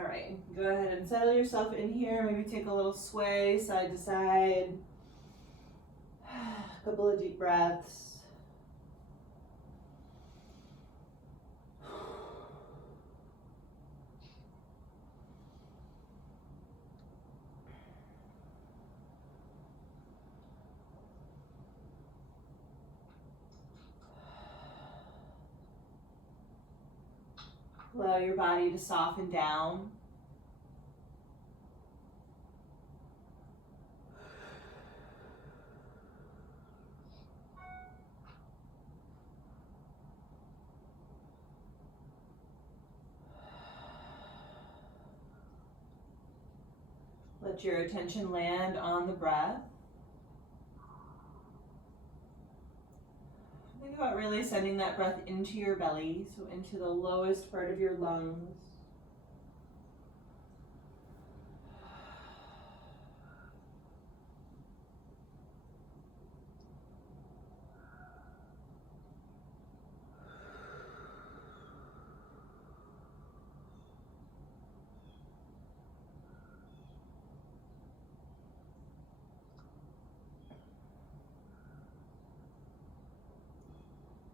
All right, go ahead and settle yourself in here. Maybe take a little sway side to side. A couple of deep breaths. Allow your body to soften down. Let your attention land on the breath. Think about really sending that breath into your belly, so into the lowest part of your lungs.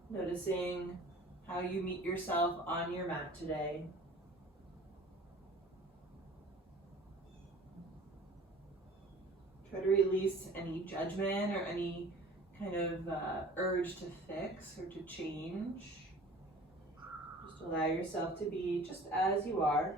Noticing how you meet yourself on your mat today. Try to release any judgment or any kind of urge to fix or to change. Just allow yourself to be just as you are.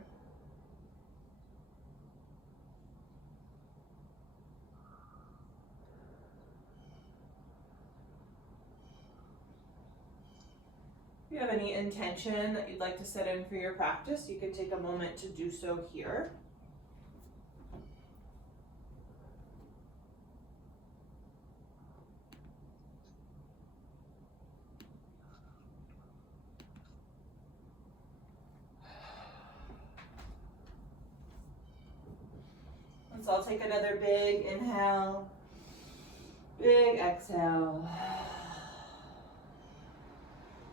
If you have any intention that you'd like to set in for your practice, you can take a moment to do so here. And so I'll take another big inhale, big exhale.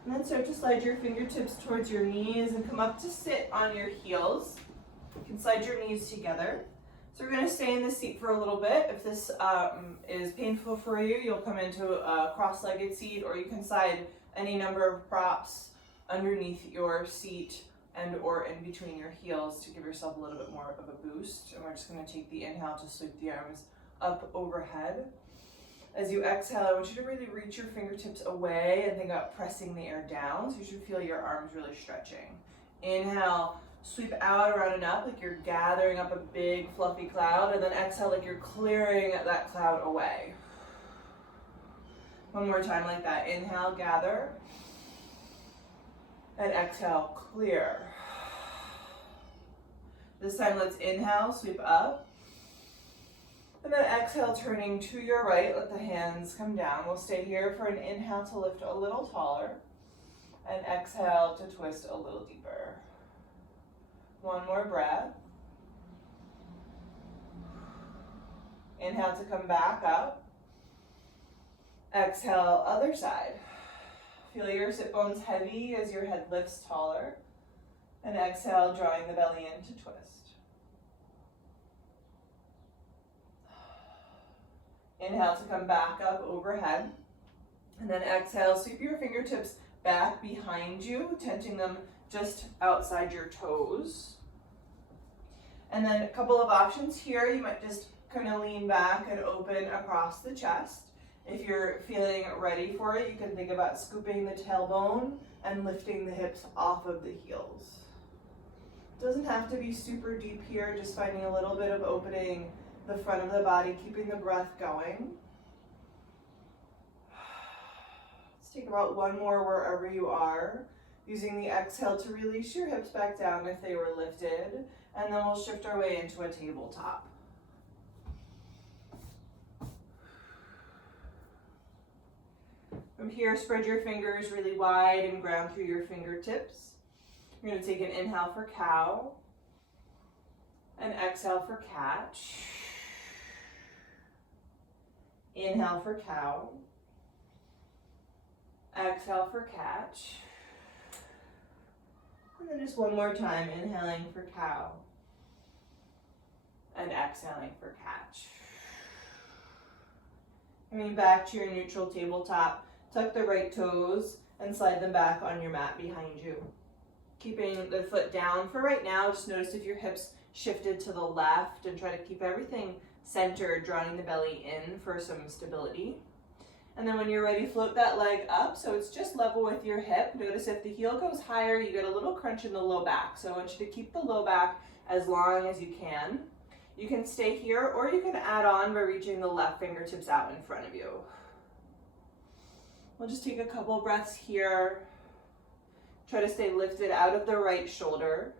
And then start to slide your fingertips towards your knees and come up to sit on your heels. You can slide your knees together. So we're going to stay in the seat for a little bit. If this is painful for you, you'll come into a cross-legged seat, or you can slide any number of props underneath your seat and or in between your heels to give yourself a little bit more of a boost. And we're just going to take the inhale to sweep the arms up overhead. As you exhale, I want you to really reach your fingertips away and think about pressing the air down. So you should feel your arms really stretching. Inhale, sweep out, around and up like you're gathering up a big fluffy cloud, and then exhale like you're clearing that cloud away. One more time like that. Inhale, gather, and exhale, clear. This time let's inhale, sweep up. And then exhale, turning to your right, let the hands come down. We'll stay here for an inhale to lift a little taller, and exhale to twist a little deeper. One more breath. Inhale to come back up. Exhale, other side. Feel your sit bones heavy as your head lifts taller, and exhale, drawing the belly in to twist. Inhale to come back up overhead, and then exhale, sweep your fingertips back behind you, tenting them just outside your toes. And then a couple of options here. You might just kind of lean back and open across the chest. If you're feeling ready for it, you can think about scooping the tailbone and lifting the hips off of the heels. It doesn't have to be super deep here, just finding a little bit of opening the front of the body, keeping the breath going. Let's take about one more wherever you are, using the exhale to release your hips back down if they were lifted, and then we'll shift our way into a tabletop. From here, spread your fingers really wide and ground through your fingertips. You're going to take an inhale for cow, and exhale for cat. Inhale for cow, exhale for cat, And then just one more time, inhaling for cow. And exhaling for cat. Coming back to your neutral tabletop, tuck the right toes and slide them back on your mat behind you. Keeping the foot down for right now, just notice if your hips shifted to the left and try to keep everything centered, drawing the belly in for some stability. And then when you're ready, float that leg up so it's just level with your hip. Notice if the heel goes higher, you get a little crunch in the low back. So I want you to keep the low back as long as you can. You can stay here or you can add on by reaching the left fingertips out in front of you. We'll just take a couple breaths here. Try to stay lifted out of the right shoulder.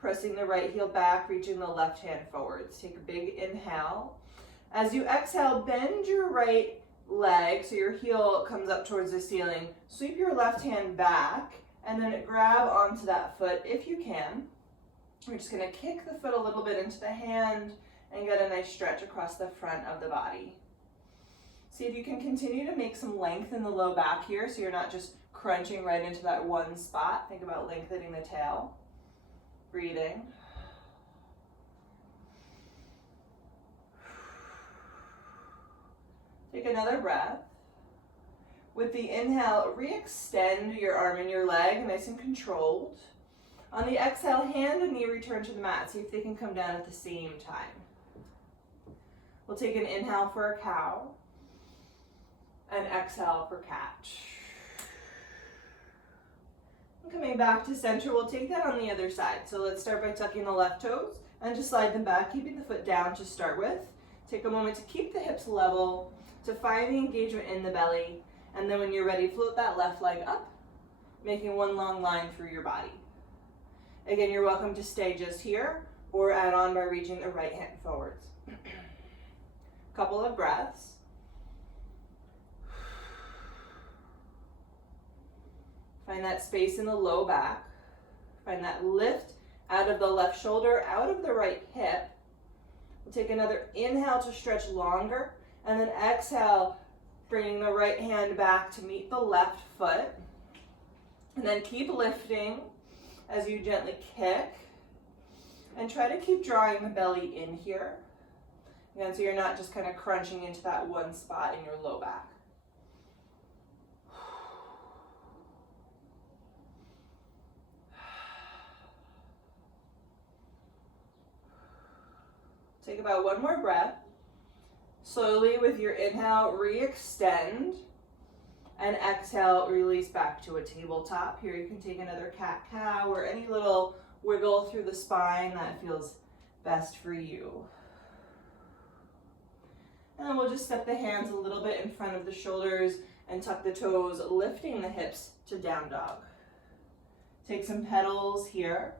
Pressing the right heel back, reaching the left hand forwards. Take a big inhale. As you exhale, bend your right leg so your heel comes up towards the ceiling. Sweep your left hand back and then grab onto that foot if you can. We're just going to kick the foot a little bit into the hand and get a nice stretch across the front of the body. See if you can continue to make some length in the low back here so you're not just crunching right into that one spot. Think about lengthening the tail. Breathing. Take another breath. With the inhale, re-extend your arm and your leg, nice and controlled. On the exhale, hand and knee return to the mat. See if they can come down at the same time. We'll take an inhale for a cow and exhale for cat. And coming back to center, we'll take that on the other side. So let's start by tucking the left toes and just slide them back, keeping the foot down to start with. Take a moment to keep the hips level, to find the engagement in the belly, and then when you're ready, float that left leg up, making one long line through your body. Again, you're welcome to stay just here or add on by reaching the right hand forwards. Couple of breaths. Find that space in the low back. Find that lift out of the left shoulder, out of the right hip. We'll take another inhale to stretch longer, and then exhale, bringing the right hand back to meet the left foot. And then keep lifting as you gently kick, and try to keep drawing the belly in here. Again, so you're not just kind of crunching into that one spot in your low back. Take about one more breath. Slowly with your inhale, re-extend. And exhale, release back to a tabletop. Here you can take another cat-cow or any little wiggle through the spine that feels best for you. And then we'll just step the hands a little bit in front of the shoulders and tuck the toes, lifting the hips to down dog. Take some petals here.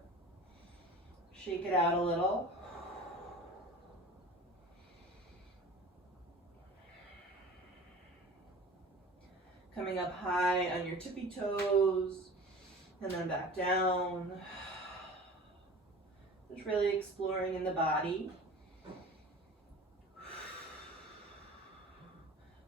Shake it out a little. Coming up high on your tippy toes, and then back down. Just really exploring in the body.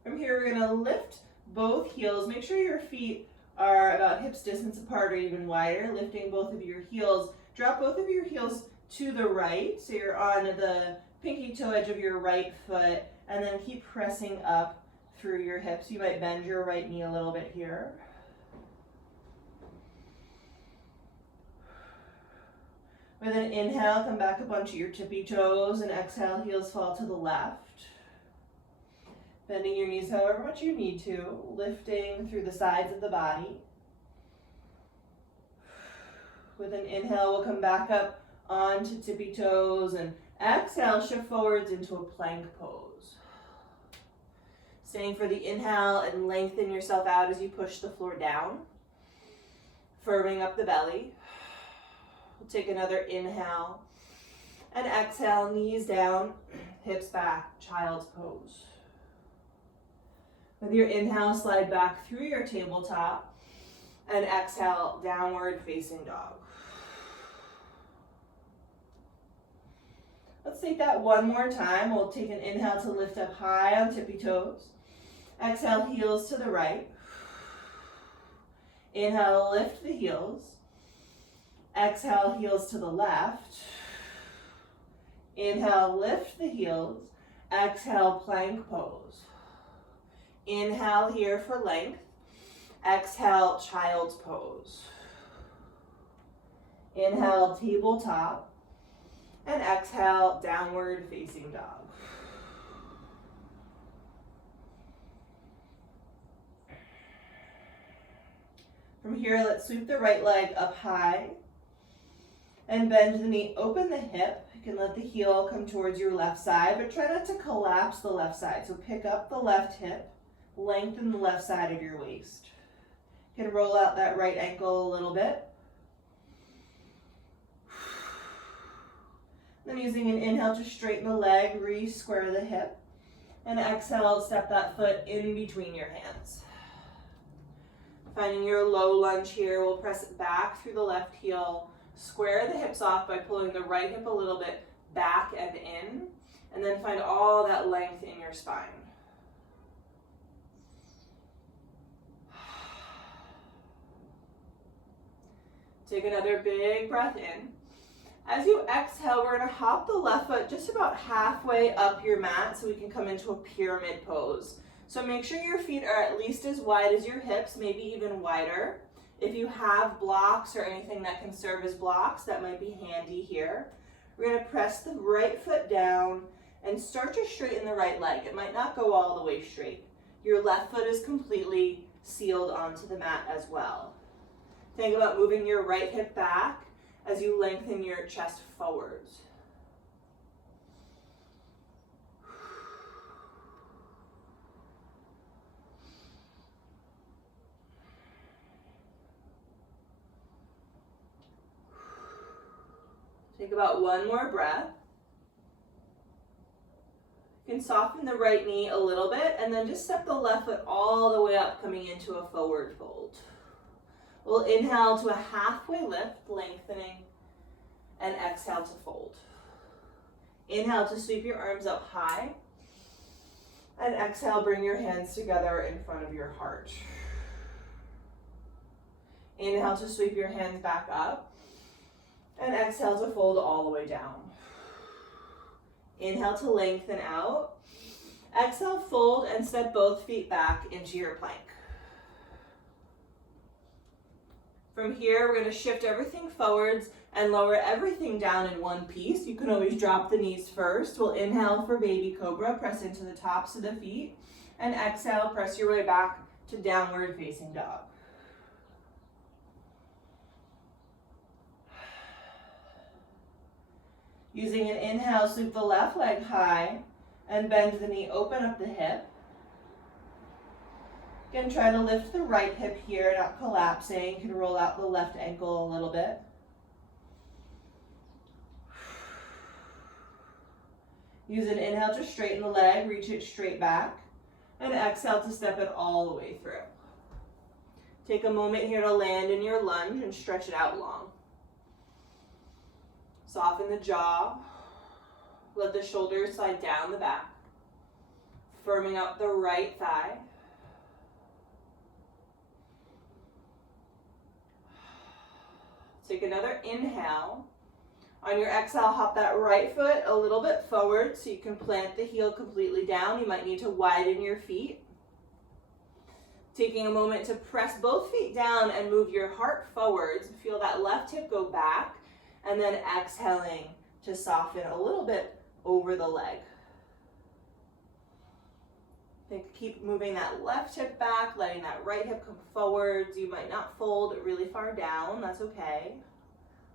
From here, we're gonna lift both heels. Make sure your feet are about hips distance apart or even wider, lifting both of your heels. Drop both of your heels to the right, so you're on the pinky toe edge of your right foot, and then keep pressing up through your hips. You might bend your right knee a little bit here. With an inhale, come back up onto your tippy toes, and exhale, heels fall to the left. Bending your knees however much you need to, lifting through the sides of the body. With an inhale, we'll come back up onto tippy toes, and exhale, shift forwards into a plank pose. Staying for the inhale and lengthen yourself out as you push the floor down. Firming up the belly. We'll take another inhale and exhale, knees down, hips back, child's pose. With your inhale, slide back through your tabletop and exhale, downward facing dog. Let's take that one more time. We'll take an inhale to lift up high on tippy toes. Exhale, heels to the right. Inhale, lift the heels. Exhale, heels to the left. Inhale, lift the heels. Exhale, plank pose. Inhale here for length. Exhale, child's pose. Inhale, tabletop. And exhale, downward facing dog. From here, let's sweep the right leg up high and bend the knee, open the hip. You can let the heel come towards your left side, but try not to collapse the left side. So pick up the left hip, lengthen the left side of your waist. You can roll out that right ankle a little bit. Then using an inhale to straighten the leg, re-square the hip. And exhale, step that foot in between your hands. Finding your low lunge here, we'll press it back through the left heel. Square the hips off by pulling the right hip a little bit back and in. And then find all that length in your spine. Take another big breath in. As you exhale, we're going to hop the left foot just about halfway up your mat so we can come into a pyramid pose. So make sure your feet are at least as wide as your hips, maybe even wider. If you have blocks or anything that can serve as blocks, that might be handy here. We're going to press the right foot down and start to straighten the right leg. It might not go all the way straight. Your left foot is completely sealed onto the mat as well. Think about moving your right hip back as you lengthen your chest forwards. Take about one more breath. You can soften the right knee a little bit and then just step the left foot all the way up, coming into a forward fold. We'll inhale to a halfway lift, lengthening, and exhale to fold. Inhale to sweep your arms up high, and exhale, bring your hands together in front of your heart. Inhale to sweep your hands back up, and exhale to fold all the way down. Inhale to lengthen out. Exhale, fold, and step both feet back into your plank. From here, we're going to shift everything forwards and lower everything down in one piece. You can always drop the knees first. We'll inhale for baby cobra, press into the tops of the feet, and exhale, press your way back to downward facing dog. Using an inhale, sweep the left leg high and bend the knee, open up the hip. Again, try to lift the right hip here, not collapsing. You can roll out the left ankle a little bit. Use an inhale to straighten the leg, reach it straight back, and exhale to step it all the way through. Take a moment here to land in your lunge and stretch it out long. Soften the jaw. Let the shoulders slide down the back, firming up the right thigh. Take another inhale. On your exhale, hop that right foot a little bit forward so you can plant the heel completely down. You might need to widen your feet. Taking a moment to press both feet down and move your heart forwards. Feel that left hip go back, and then exhaling to soften a little bit over the leg. Keep moving that left hip back, letting that right hip come forwards. You might not fold really far down, that's okay.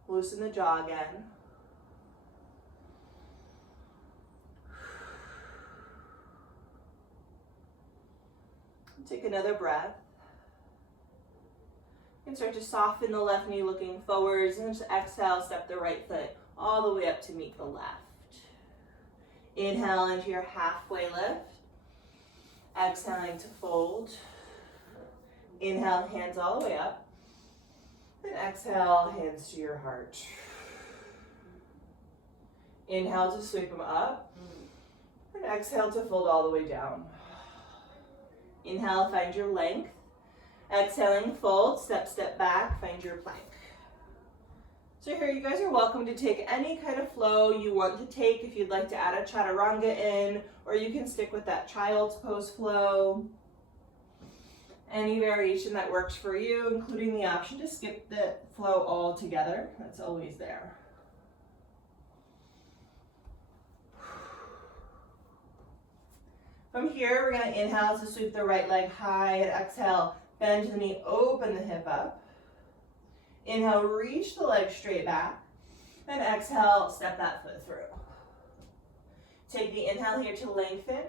Loosen the jaw again. Take another breath. You can start to soften the left knee looking forwards, and just exhale, step the right foot all the way up to meet the left. Inhale into your halfway lift. Exhaling to fold. Inhale, hands all the way up. And exhale, hands to your heart. Inhale to sweep them up. And exhale to fold all the way down. Inhale, find your length. Exhaling, fold, step back, find your plank. So here, you guys are welcome to take any kind of flow you want to take. If you'd like to add a chaturanga in, or you can stick with that child's pose flow. Any variation that works for you, including the option to skip the flow altogether. That's always there. From here, we're going to inhale to sweep the right leg high, and exhale, bend the knee, open the hip up. Inhale, reach the leg straight back, and exhale, step that foot through. Take the inhale here to lengthen.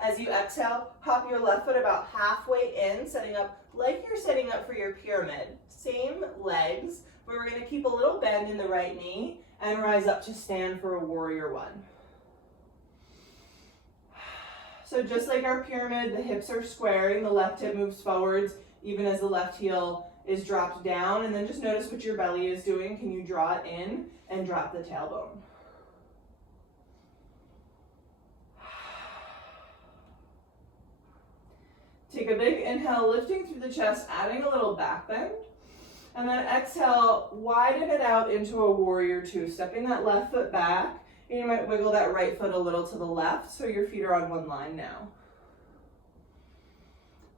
As you exhale, hop your left foot about halfway in, setting up like you're setting up for your pyramid. Same legs, but we're going to keep a little bend in the right knee and rise up to stand for a warrior one. So just like our pyramid, the hips are squaring, the left hip moves forwards, even as the left heel is dropped down. And then just notice what your belly is doing. Can you draw it in and drop the tailbone? Take a big inhale, lifting through the chest, adding a little back bend. And then exhale, widen it out into a warrior two, stepping that left foot back. And you might wiggle that right foot a little to the left, so your feet are on one line now.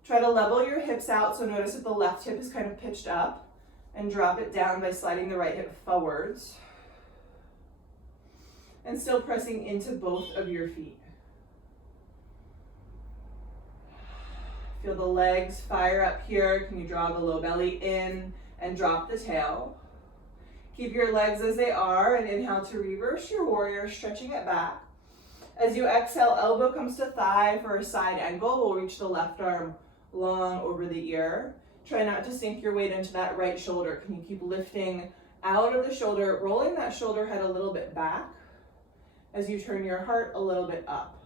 Try to level your hips out, so notice that the left hip is kind of pitched up, and drop it down by sliding the right hip forwards. And still pressing into both of your feet. Feel the legs fire up here. Can you draw the low belly in and drop the tail? Keep your legs as they are, and inhale to reverse your warrior, stretching it back. As you exhale, elbow comes to thigh for a side angle. We'll reach the left arm long over the ear. Try not to sink your weight into that right shoulder. Can you keep lifting out of the shoulder, rolling that shoulder head a little bit back as you turn your heart a little bit up.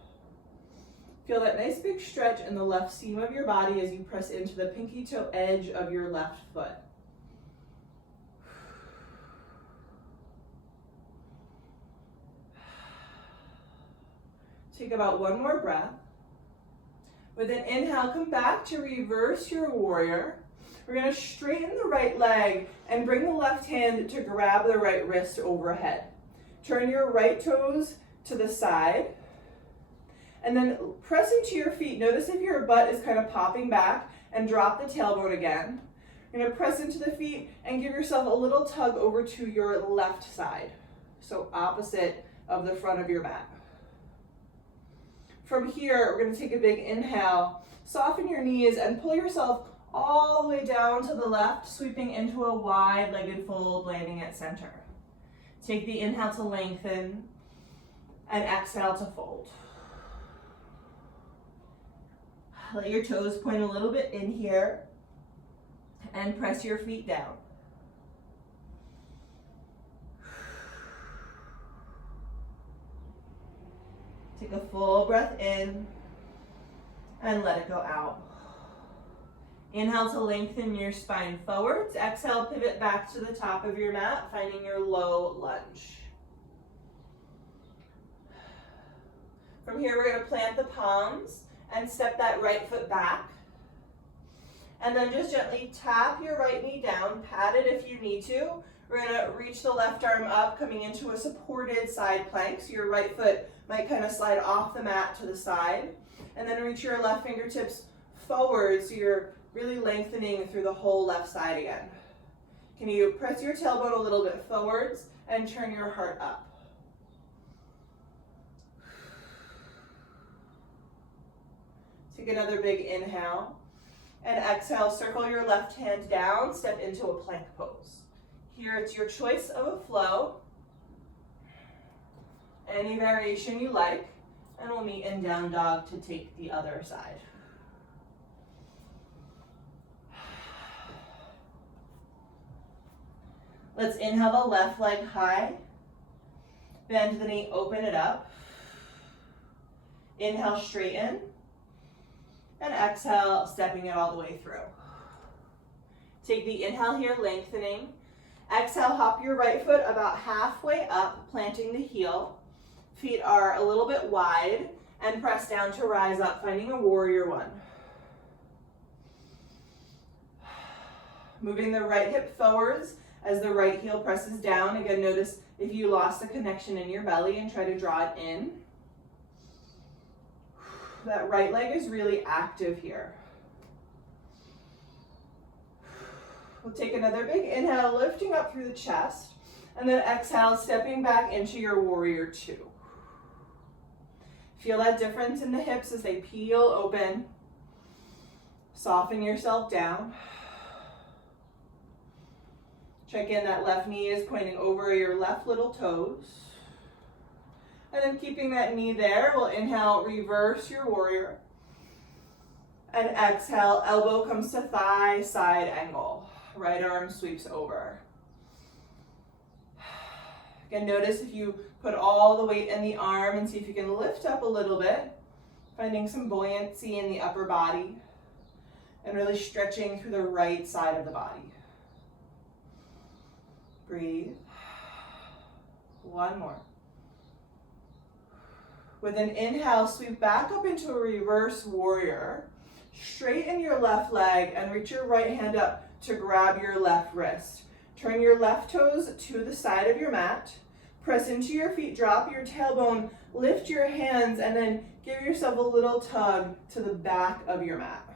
Feel that nice big stretch in the left seam of your body as you press into the pinky toe edge of your left foot. Take about one more breath. With an inhale, come back to reverse your warrior. We're going to straighten the right leg and bring the left hand to grab the right wrist overhead. Turn your right toes to the side. And then press into your feet. Notice if your butt is kind of popping back, and drop the tailbone again. You're going to press into the feet and give yourself a little tug over to your left side. So opposite of the front of your mat. From here, we're going to take a big inhale, soften your knees, and pull yourself all the way down to the left, sweeping into a wide-legged fold, landing at center. Take the inhale to lengthen, and exhale to fold. Let your toes point a little bit in here, and press your feet down. Take a full breath in and let it go out. Inhale to lengthen your spine forwards. Exhale, pivot back to the top of your mat, finding your low lunge. From here, we're going to plant the palms and step that right foot back. And then just gently tap your right knee down, pat it if you need to. We're going to reach the left arm up, coming into a supported side plank. So your right foot might kind of slide off the mat to the side. And then reach your left fingertips forward so you're really lengthening through the whole left side again. Can you press your tailbone a little bit forwards and turn your heart up? Take another big inhale. And exhale, circle your left hand down, step into a plank pose. Here it's your choice of a flow. Any variation you like, and we'll meet in down dog to take the other side. Let's inhale the left leg high. Bend the knee, open it up. Inhale, straighten. And exhale, stepping it all the way through. Take the inhale here, lengthening. Exhale, hop your right foot about halfway up, planting the heel. Feet are a little bit wide, and press down to rise up, finding a warrior one. Moving the right hip forwards As the right heel presses down, again, notice if you lost the connection in your belly and try to draw it in. That right leg is really active here. We'll take another big inhale, lifting up through the chest, and then exhale, stepping back into your warrior two. Feel that difference in the hips as they peel open. Soften yourself down. Check in that left knee is pointing over your left little toes. And then keeping that knee there, we'll inhale, reverse your warrior. And exhale, elbow comes to thigh, side angle. Right arm sweeps over. Again, notice if you put all the weight in the arm and see if you can lift up a little bit, finding some buoyancy in the upper body, and really stretching through the right side of the body. Breathe. One more. With an inhale, sweep back up into a reverse warrior. Straighten your left leg and reach your right hand up to grab your left wrist. Turn your left toes to the side of your mat. Press into your feet, drop your tailbone, lift your hands, and then give yourself a little tug to the back of your mat.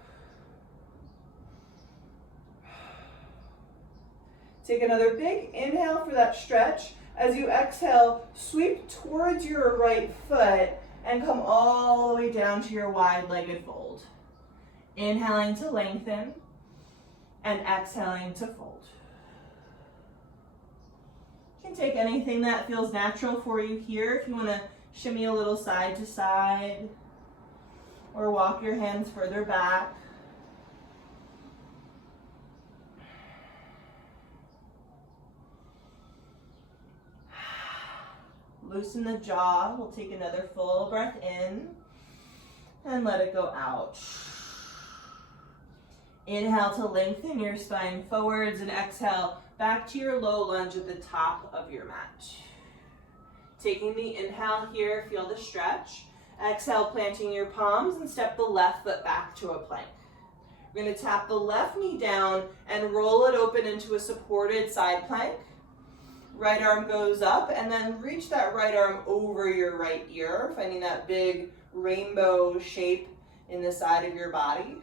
Take another big inhale for that stretch. As you exhale, sweep towards your right foot and come all the way down to your wide-legged fold. Inhaling to lengthen and exhaling to fold. You can take anything that feels natural for you here. If you want to shimmy a little side to side or walk your hands further back. Loosen the jaw. We'll take another full breath in and let it go out. Inhale to lengthen your spine forwards and exhale back to your low lunge at the top of your mat. Taking the inhale here, feel the stretch. Exhale, planting your palms and step the left foot back to a plank. We're going to tap the left knee down and roll it open into a supported side plank. Right arm goes up and then reach that right arm over your right ear, finding that big rainbow shape in the side of your body.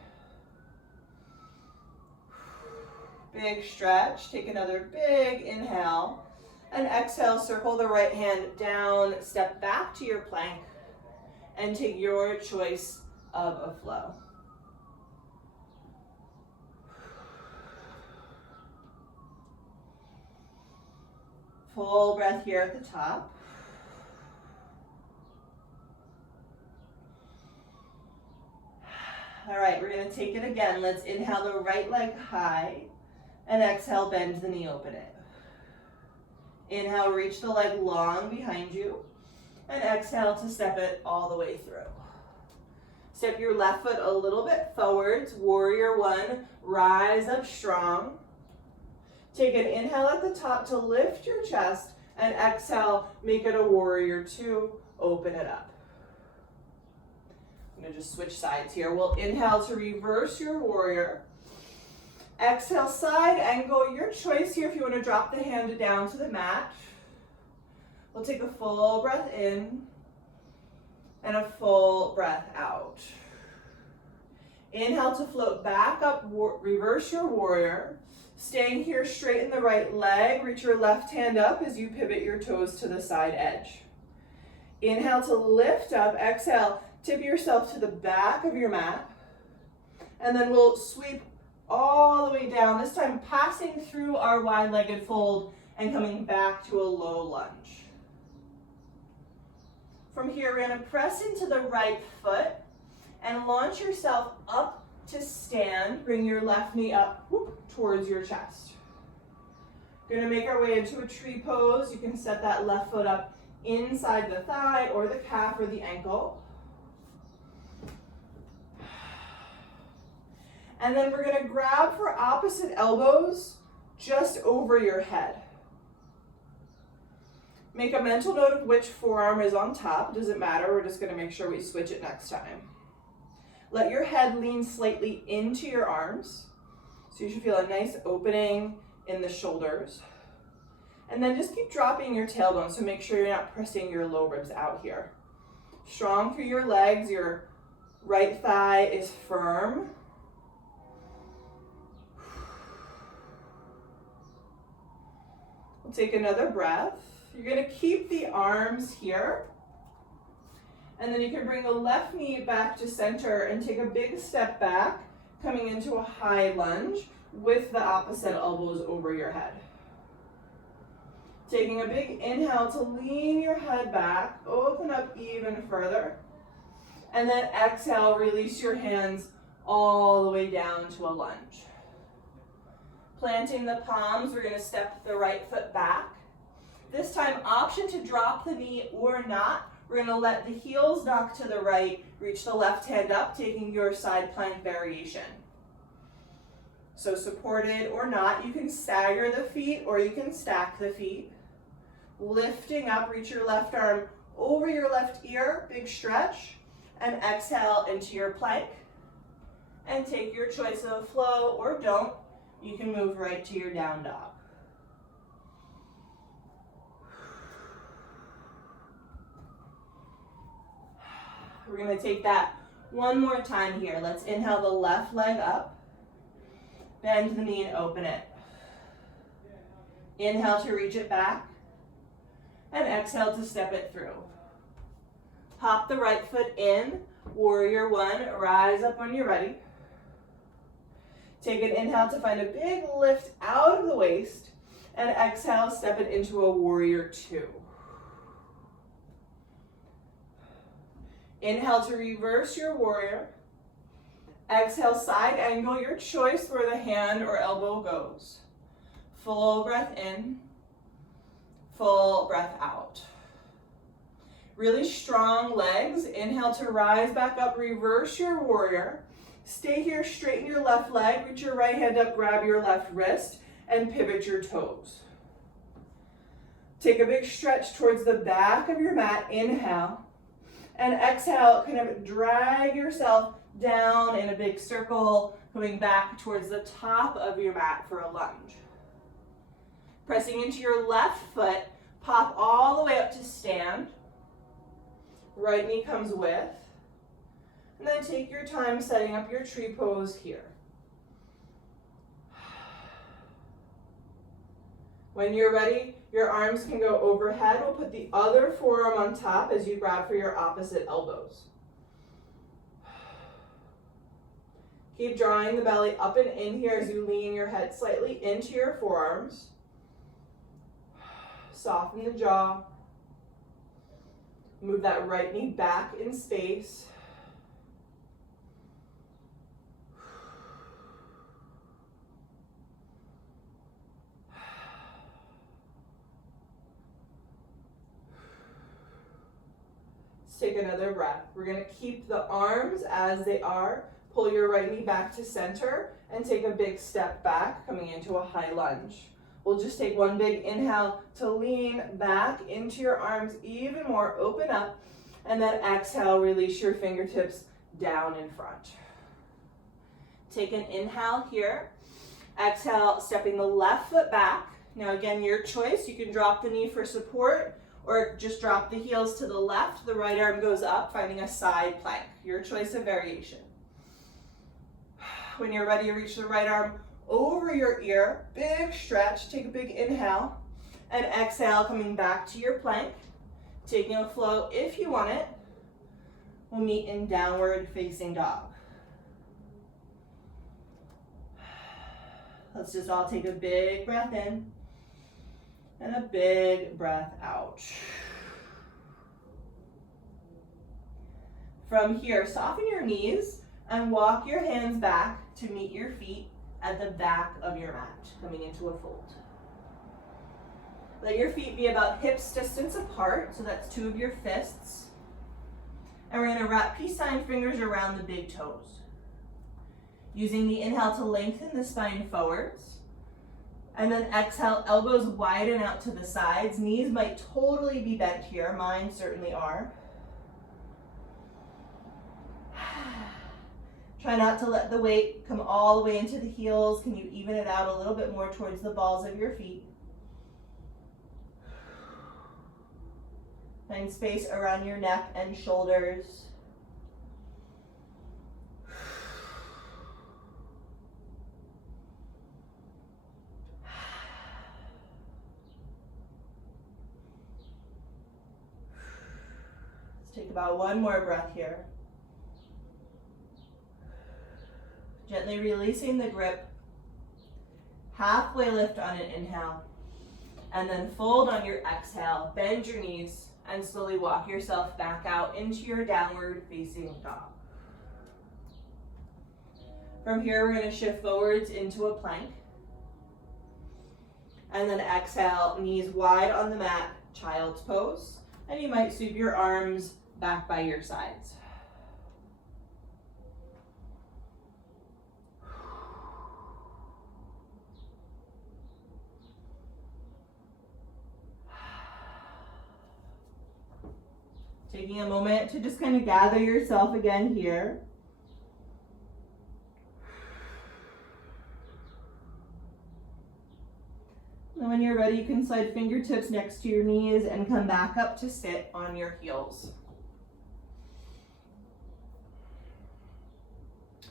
Big stretch. Take another big inhale. And exhale, circle the right hand down, step back to your plank, and take your choice of a flow. Full breath here at the top. All right, we're going to take it again. Let's inhale the right leg high, and exhale, bend the knee, open it. Inhale, reach the leg long behind you, and exhale to step it all the way through. Step your left foot a little bit forwards, warrior one, rise up strong. Take an inhale at the top to lift your chest, and exhale, make it a warrior two, open it up. I'm gonna just switch sides here. We'll inhale to reverse your warrior. Exhale, side angle, your choice here if you want to drop the hand down to the mat. We'll take a full breath in and a full breath out. Inhale to float back up, reverse your warrior. Staying here, straighten the right leg, reach your left hand up as you pivot your toes to the side edge. Inhale to lift up, exhale, tip yourself to the back of your mat. And then we'll sweep all the way down, this time passing through our wide-legged fold and coming back to a low lunge. From here, we're going to press into the right foot and launch yourself up to stand. Bring your left knee up towards your chest. We're going to make our way into a tree pose. You can set that left foot up inside the thigh or the calf or the ankle. And then we're going to grab for opposite elbows just over your head. Make a mental note of which forearm is on top. It doesn't matter. We're just going to make sure we switch it next time. Let your head lean slightly into your arms. So you should feel a nice opening in the shoulders. And then just keep dropping your tailbone, so make sure you're not pressing your low ribs out here. Strong through your legs, your right thigh is firm. We'll take another breath. You're gonna keep the arms here. And then you can bring the left knee back to center and take a big step back, coming into a high lunge with the opposite elbows over your head. Taking a big inhale to lean your head back, open up even further. And then exhale, release your hands all the way down to a lunge. Planting the palms, we're gonna step the right foot back. This time, option to drop the knee or not. We're gonna let the heels knock to the right, reach the left hand up, taking your side plank variation. So supported or not, you can stagger the feet or you can stack the feet. Lifting up, reach your left arm over your left ear, big stretch, and exhale into your plank. And take your choice of flow or don't. You can move right to your down dog. We're gonna take that one more time here. Let's inhale the left leg up. Bend the knee and open it. Inhale to reach it back. And exhale to step it through. Hop the right foot in. Warrior one, rise up when you're ready. Take an inhale to find a big lift out of the waist. And exhale, step it into a warrior two. Inhale to reverse your warrior. Exhale, side angle, your choice where the hand or elbow goes. Full breath in, full breath out. Really strong legs. Inhale to rise back up, reverse your warrior. Stay here, straighten your left leg, reach your right hand up, grab your left wrist, and pivot your toes. Take a big stretch towards the back of your mat, inhale. And exhale, kind of drag yourself down in a big circle, coming back towards the top of your mat for a lunge. Pressing into your left foot, pop all the way up to stand. Right knee comes with. And then take your time setting up your tree pose here. When you're ready, your arms can go overhead. We'll put the other forearm on top as you grab for your opposite elbows. Keep drawing the belly up and in here as you lean your head slightly into your forearms. Soften the jaw. Move that right knee back in space. Take another breath. We're going to keep the arms as they are. Pull your right knee back to center and take a big step back, coming into a high lunge. We'll just take one big inhale to lean back into your arms even more, open up, and then exhale, release your fingertips down in front. Take an inhale here. Exhale, stepping the left foot back. Now again, your choice. You can drop the knee for support, or just drop the heels to the left. The right arm goes up, finding a side plank. Your choice of variation. When you're ready, reach the right arm over your ear. Big stretch. Take a big inhale. And exhale, coming back to your plank. Taking a flow if you want it. We'll meet in downward facing dog. Let's just all take a big breath in. And a big breath out. From here, soften your knees and walk your hands back to meet your feet at the back of your mat, coming into a fold. Let your feet be about hips distance apart, so that's 2 of your fists. And we're going to wrap peace sign fingers around the big toes. Using the inhale to lengthen the spine forwards. And then exhale, elbows widen out to the sides. Knees might totally be bent here. Mine certainly are. Try not to let the weight come all the way into the heels. Can you even it out a little bit more towards the balls of your feet? Find space around your neck and shoulders. Let's take about one more breath here. Gently releasing the grip. Halfway lift on an inhale. And then fold on your exhale. Bend your knees and slowly walk yourself back out into your downward facing dog. From here, we're going to shift forwards into a plank. And then exhale, knees wide on the mat, child's pose. And you might sweep your arms back by your sides. Taking a moment to just kind of gather yourself again here. And when you're ready, you can slide fingertips next to your knees and come back up to sit on your heels.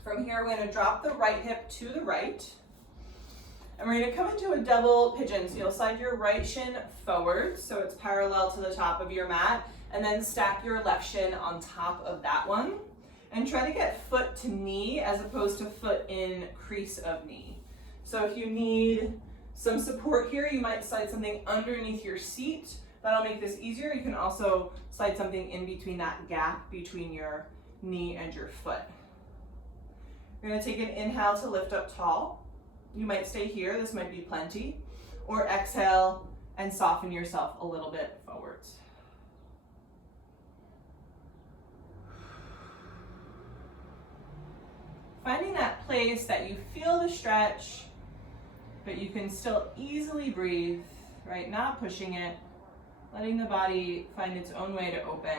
From here, we're going to drop the right hip to the right. And we're going to come into a double pigeon. So you'll slide your right shin forward, so it's parallel to the top of your mat. And then stack your left shin on top of that one. And try to get foot to knee as opposed to foot in crease of knee. So if you need some support here, you might slide something underneath your seat. That'll make this easier. You can also slide something in between that gap between your knee and your foot. You're going to take an inhale to lift up tall. You might stay here, this might be plenty. Or exhale and soften yourself a little bit forwards. Finding that place that you feel the stretch, but you can still easily breathe, right? Not pushing it, letting the body find its own way to open.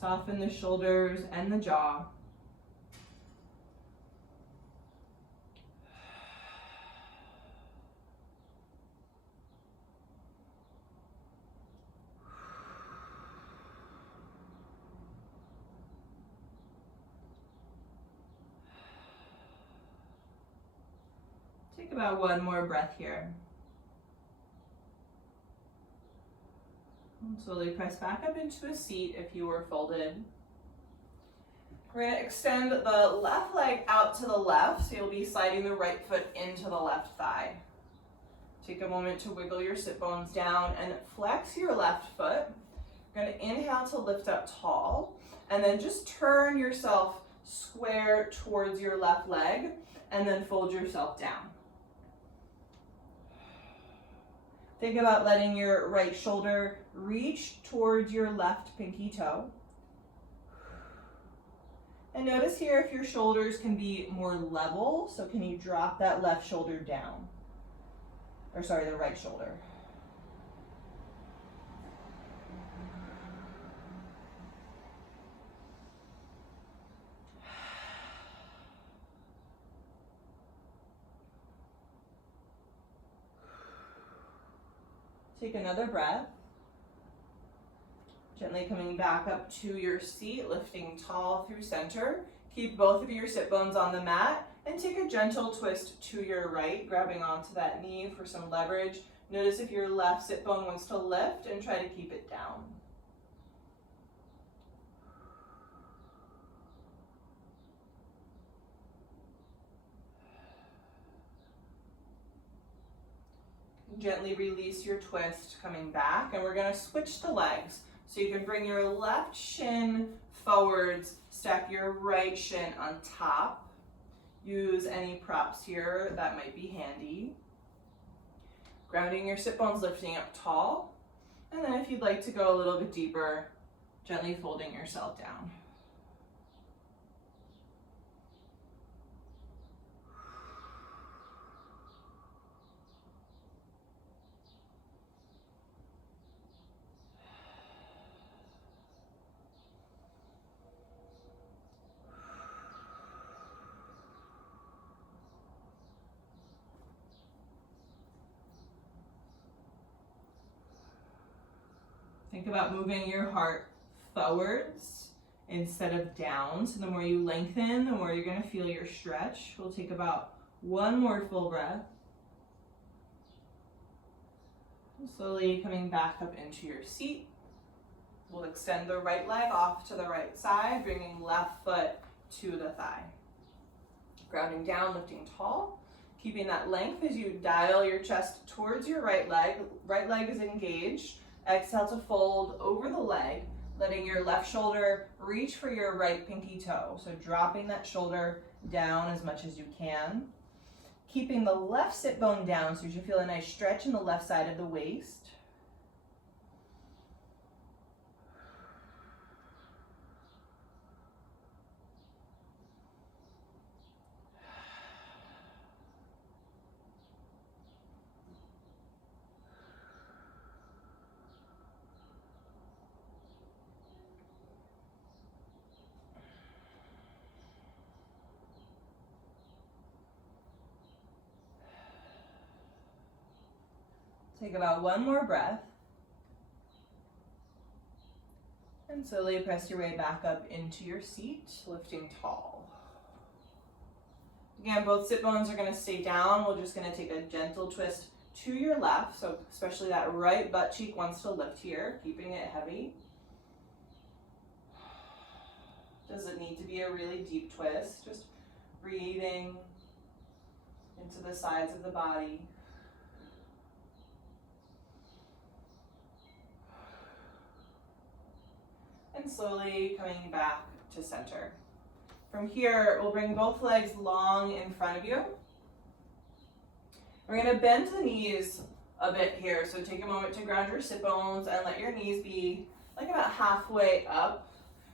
Soften the shoulders and the jaw. Take about one more breath here. And slowly press back up into a seat if you were folded. We're going to extend the left leg out to the left, so you'll be sliding the right foot into the left thigh. Take a moment to wiggle your sit bones down and flex your left foot. You're going to inhale to lift up tall, and then just turn yourself square towards your left leg, and then fold yourself down. Think about letting your right shoulder reach towards your left pinky toe. And notice here if your shoulders can be more level, so can you drop that left shoulder down? Or sorry, the right shoulder. Take another breath. Gently coming back up to your seat, lifting tall through center. Keep both of your sit bones on the mat and take a gentle twist to your right, grabbing onto that knee for some leverage. Notice if your left sit bone wants to lift and try to keep it down. Gently release your twist, coming back, and we're going to switch the legs. So you can bring your left shin forwards, stack your right shin on top. Use any props here that might be handy. Grounding your sit bones, lifting up tall. And then if you'd like to go a little bit deeper, gently folding yourself down. Think about moving your heart forwards instead of down. So the more you lengthen, the more you're going to feel your stretch. We'll take about one more full breath. Slowly coming back up into your seat. We'll extend the right leg off to the right side, bringing left foot to the thigh. Grounding down, lifting tall. Keeping that length as you dial your chest towards your right leg. Right leg is engaged. Exhale to fold over the leg, letting your left shoulder reach for your right pinky toe. So dropping that shoulder down as much as you can. Keeping the left sit bone down so you should feel a nice stretch in the left side of the waist. Take about one more breath. And slowly press your way back up into your seat, lifting tall. Again, both sit bones are going to stay down. We're just going to take a gentle twist to your left. So especially that right butt cheek wants to lift here, keeping it heavy. Doesn't need to be a really deep twist. Just breathing into the sides of the body. And slowly coming back to center. From here, we'll bring both legs long in front of you. We're going to bend the knees a bit here. So take a moment to ground your sit bones and let your knees be like about halfway up.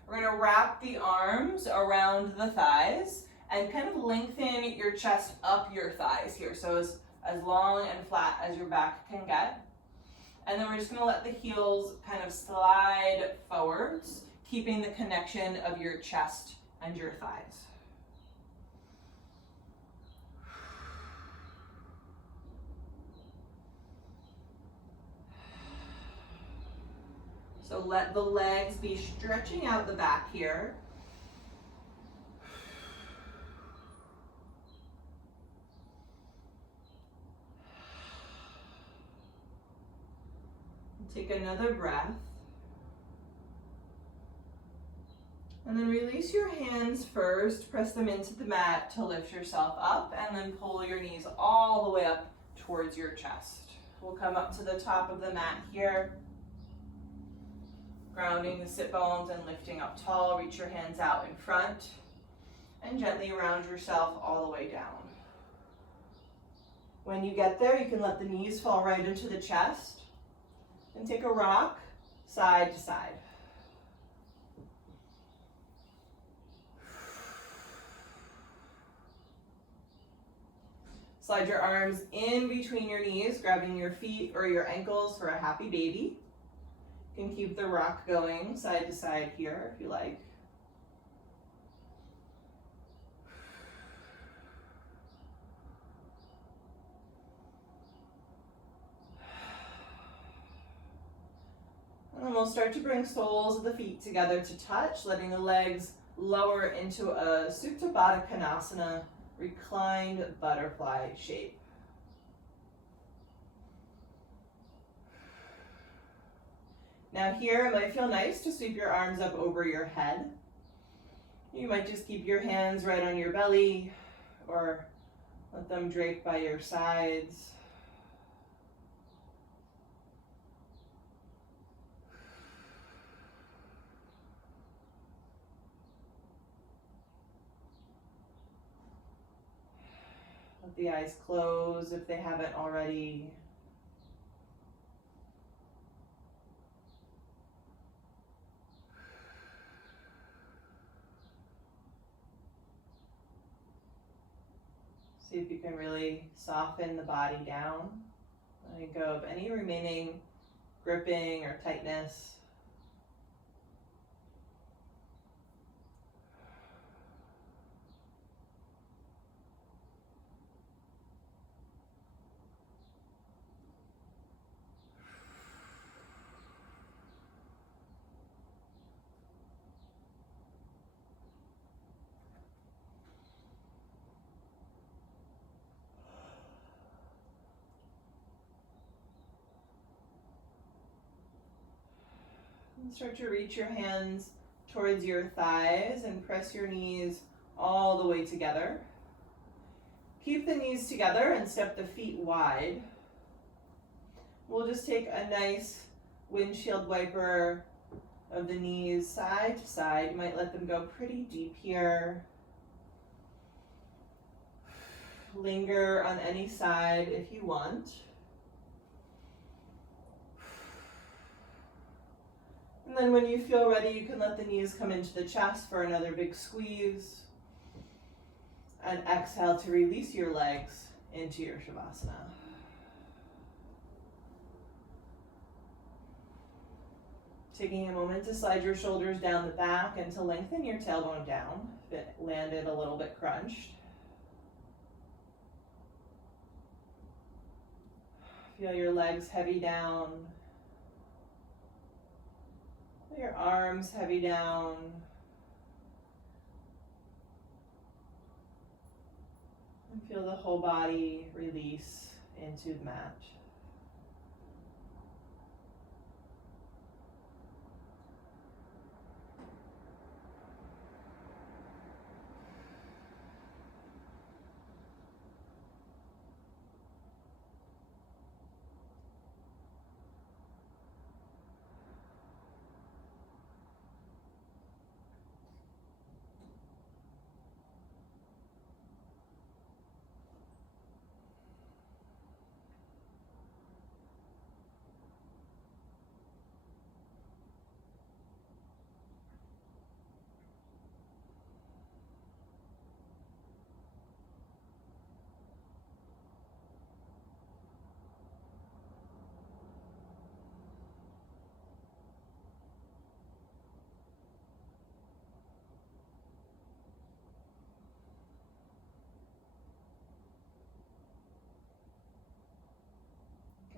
We're going to wrap the arms around the thighs and kind of lengthen your chest up your thighs here. So as long and flat as your back can get. And then we're just going to let the heels kind of slide forwards, keeping the connection of your chest and your thighs. So let the legs be stretching out the back here. Take another breath. And then release your hands first. Press them into the mat to lift yourself up, and then pull your knees all the way up towards your chest. We'll come up to the top of the mat here. Grounding the sit bones and lifting up tall. Reach your hands out in front and gently round yourself all the way down. When you get there, you can let the knees fall right into the chest. And take a rock side to side. Slide your arms in between your knees, grabbing your feet or your ankles for a happy baby. You can keep the rock going side to side here if you like. And then we'll start to bring soles of the feet together to touch, letting the legs lower into a Supta Baddha Konasana, reclined butterfly shape. Now here, it might feel nice to sweep your arms up over your head. You might just keep your hands right on your belly or let them drape by your sides. Let the eyes close if they haven't already. See if you can really soften the body down. Letting go of any remaining gripping or tightness. And start to reach your hands towards your thighs and press your knees all the way together. Keep the knees together and step the feet wide. We'll just take a nice windshield wiper of the knees side to side. You might let them go pretty deep here. Linger on any side if you want. And then when you feel ready, you can let the knees come into the chest for another big squeeze. And exhale to release your legs into your Shavasana. Taking a moment to slide your shoulders down the back and to lengthen your tailbone down if it landed a little bit crunched. Feel your legs heavy down. Feel your arms heavy down. And feel the whole body release into the mat.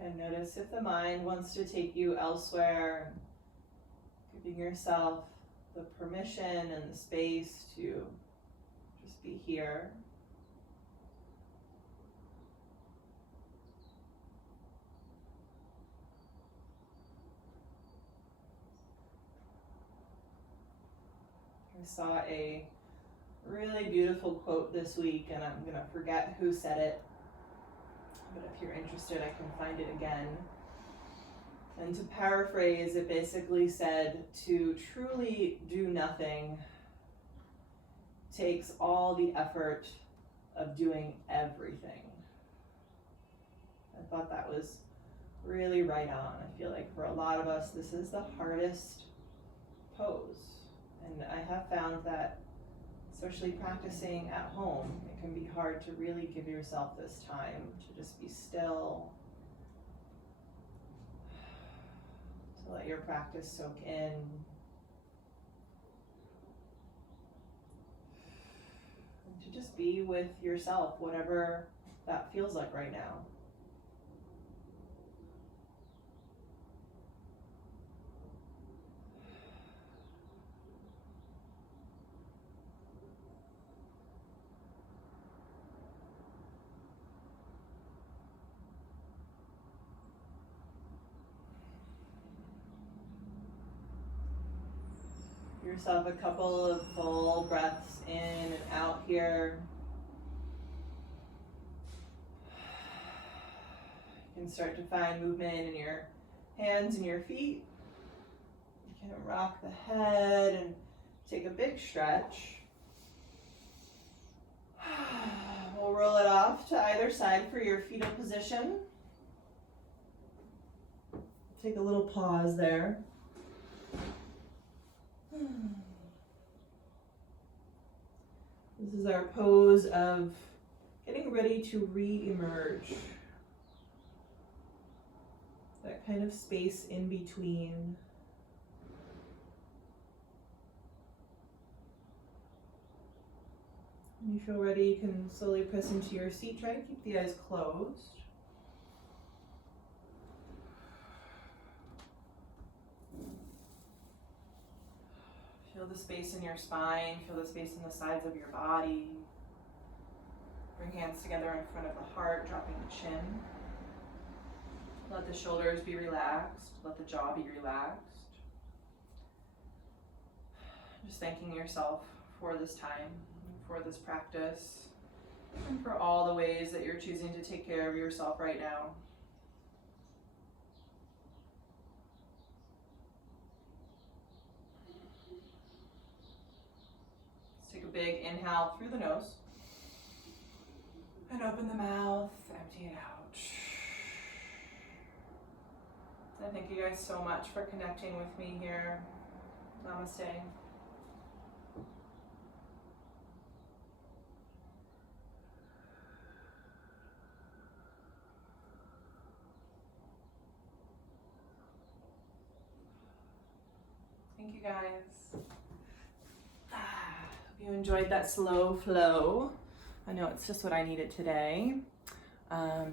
And notice if the mind wants to take you elsewhere, giving yourself the permission and the space to just be here. I saw a really beautiful quote this week, and I'm going to forget who said it. But if you're interested, I can find it again. And to paraphrase, it basically said, to truly do nothing takes all the effort of doing everything. I thought that was really right on. I feel like for a lot of us, this is the hardest pose. And I have found that, especially practicing at home, it can be hard to really give yourself this time to just be still, to let your practice soak in. And to just be with yourself, whatever that feels like right now. Yourself a couple of full breaths in and out here. You can start to find movement in your hands and your feet. You can rock the head and take a big stretch. We'll roll it off to either side for your fetal position. Take a little pause there. This is our pose of getting ready to re-emerge. That kind of space in between. When you feel ready, you can slowly press into your seat. Try to keep the eyes closed. Feel the space in your spine, feel the space in the sides of your body. Bring hands together in front of the heart, dropping the chin. Let the shoulders be relaxed, let the jaw be relaxed. Just thanking yourself for this time, for this practice, and for all the ways that you're choosing to take care of yourself right now. Let's take a big inhale through the nose. And open the mouth, empty it out. I thank you guys so much for connecting with me here. Namaste. Thank you guys. Hope you enjoyed that slow flow. I know it's just what I needed today.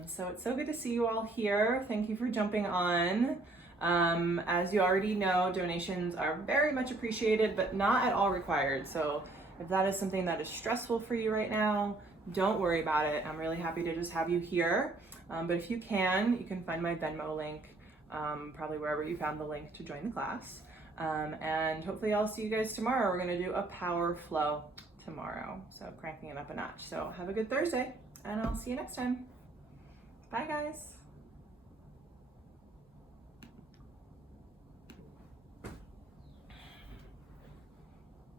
So it's so good to see you all here. Thank you for jumping on. As you already know, donations are very much appreciated, but not at all required. So if that is something that is stressful for you right now, don't worry about it. I'm really happy to just have you here. But if you can find my Venmo link, probably wherever you found the link to join the class. And hopefully I'll see you guys tomorrow. We're gonna do a power flow tomorrow. So cranking it up a notch. So have a good Thursday, and I'll see you next time. Bye guys.